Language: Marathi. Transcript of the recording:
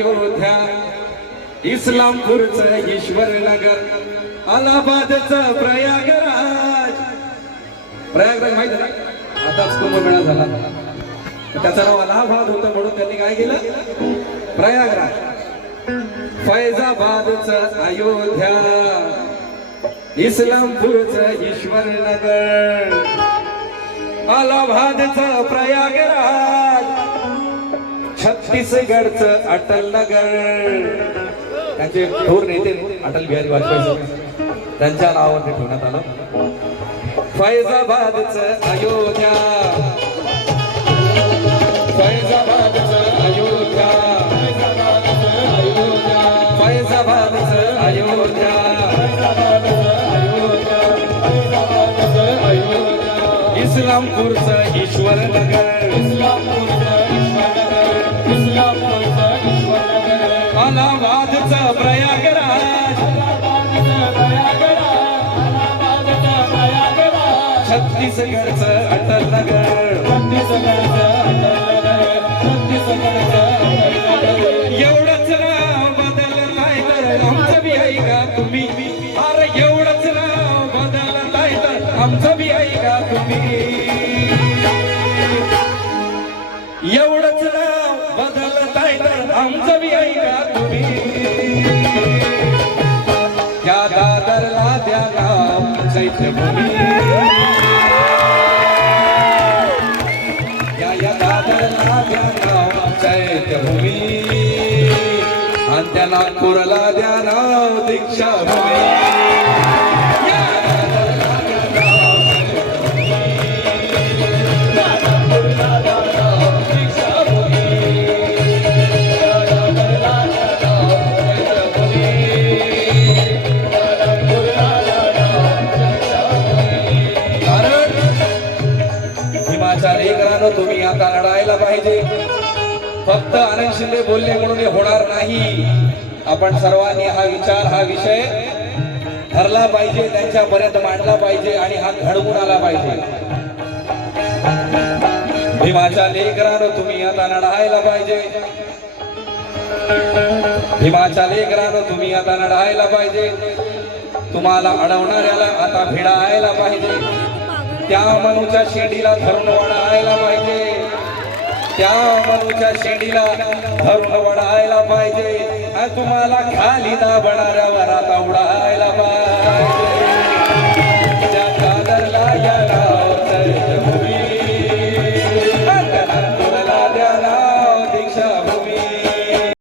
अयोध्या, इस्लामपूरचं ईश्वरनगर, अलाहाबादचं प्रयागराज. प्रयागराज माहिती आहे ना, आताच कुंभमेळा झाला, त्याचं नाव अलाहाबाद होतं म्हणून त्यांनी काय केलं, प्रयागराज. फैजाबादचं अयोध्या, इस्लामपूरचं ईश्वरनगर, अलाहाबादचं प्रयागराज, छत्तीसगडचं अटल नगर. त्यांचे थोर नेते अटल बिहारी वाजपेयी, त्यांच्या नावाने ठेवण्यात आलं. फैजाबादचं अयोध्या, फैजाबादचं अयोध्या, फैजाबादचं अयोध्या, इस्लामपूरचं ईश्वरनगर, अलाहाबादचं प्रयागराज, छत्तीसगडचं अटल नगर. एवढंच नाव बदललाय तर आमचं बी ऐका तुम्ही, अरे एवढंच नाव बदललाय तर आमचं बी ऐका तुम्ही. एवढंच नाव बदलताय तर आमचं बी ऐका तुम्ही. या दादरला द्या नाव चैत्यभूमी, या दादरला द्या नाव चैत्यभूमी, आणि त्या नागपूरला द्या नाव दीक्षाभूमी. तुम्ही आता लढायला पाहिजे. फक्त आनंद शिंदे बोलले म्हणून हे होणार नाही. आपण सर्वांनी हा विचार, हा विषय धरला पाहिजे, त्यांच्यापर्यंत मांडला पाहिजे आणि हा घडवून आला पाहिजे. भीमाच्या लेकरानं तुम्ही आता लढायला पाहिजे. भीमाच्या लेकरानं तुम्ही आता लढायला पाहिजे. तुम्हाला अडवणाऱ्याला आता भिडायला पाहिजे. त्या मनुच्या शेंडीला धरून वडायला पाहिजे. त्या मनुच्या शेंडीला धरून वडायला पाहिजे. तुम्हाला खाली दाबणाऱ्यावर आता उडायला पाहिजे.